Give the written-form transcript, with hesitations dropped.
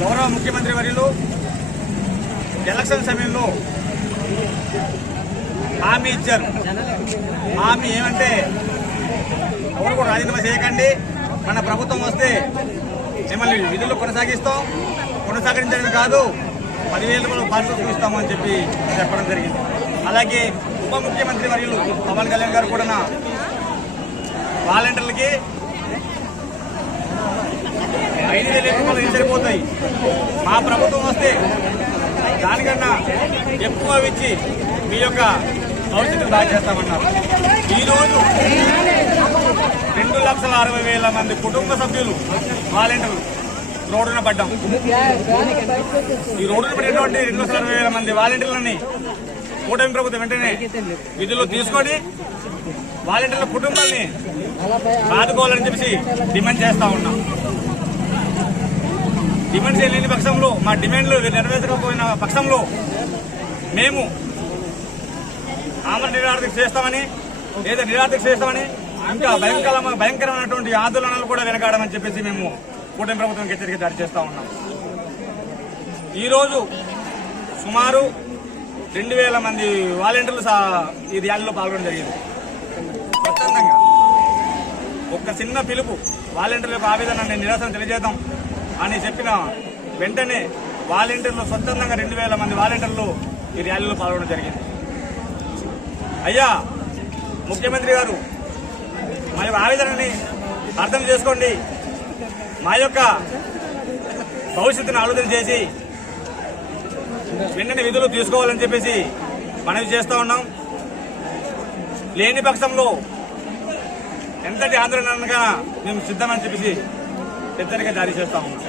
గౌరవ ముఖ్యమంత్రి వర్యులు ఎలక్షన్ సమయంలో హామీ ఇచ్చారు. హామీ ఏమంటే ఎవరు కూడా రాజీనామా చేయకండి, మన ప్రభుత్వం వస్తే మిమ్మల్ని విధులు కొనసాగించడం కాదు 10,000 రూపాయలు పారితోషికం ఇస్తామని చెప్పి చెప్పడం జరిగింది. అలాగే ఉప ముఖ్యమంత్రి వర్యులు పవన్ కళ్యాణ్ గారు కూడా వాలంటీర్లకి 5,000 రూపాయలు సరిపోతాయి, మా ప్రభుత్వం వస్తే దానికన్నా ఎక్కువ ఇచ్చి మీ యొక్క భవిష్యత్తును బాగా చేస్తామన్నారు. ఈరోజు 2,60,000 మంది కుటుంబ సభ్యులు వాలంటీర్లు రోడ్డున పడ్డాం. ఈ రోడ్డున పడినటువంటి 2,60,000 మంది వాలంటీర్లని కూటమి ప్రభుత్వం వెంటనే విధుల్లో తీసుకొని వాలంటీర్ల కుటుంబాలని ఆదుకోవాలని చెప్పి డిమాండ్ చేస్తా ఉన్నాం. డిమాండ్ చేయలేని పక్షంలో, మా డిమాండ్లు నెరవేర్చకపోయిన పక్షంలో మేము ఆమరణ నిరాహార చేస్తామని, లేదా నిరాహార చేస్తామని, ఇంకా భయంకరమైనటువంటి ఆందోళనలు కూడా వెనకాడమని చెప్పేసి మేము కూటమి ప్రభుత్వం హెచ్చరిక జారీ చేస్తా ఉన్నాం. ఈరోజు సుమారు 2,000 మంది వాలంటీర్లు ఈ ర్యాలీలో పాల్గొనడం జరిగింది. స్వచ్ఛందంగా ఒక్క చిన్న పిలుపు, వాలంటీర్ల యొక్క ఆవేదన నిరాశను తెలియజేద్దాం అని చెప్పిన వెంటనే వాలంటీర్లు స్వచ్ఛందంగా 2,000 మంది వాలంటీర్లు ఈ ర్యాలీలో పాల్గొనడం జరిగింది. అయ్యా ముఖ్యమంత్రి గారు, మా యొక్క ఆవేదనని అర్థం చేసుకోండి, మా యొక్క భవిష్యత్తును ఆలోచన చేసి వెంటనే విధులు తీసుకోవాలని చెప్పేసి మనవి చేస్తూ ఉన్నాం. లేని పక్షంలో ఎంతటి ఆందోళన మేము సిద్ధమని చెప్పేసి హెచ్చరిక జారీ చేస్తా ఉన్నాం.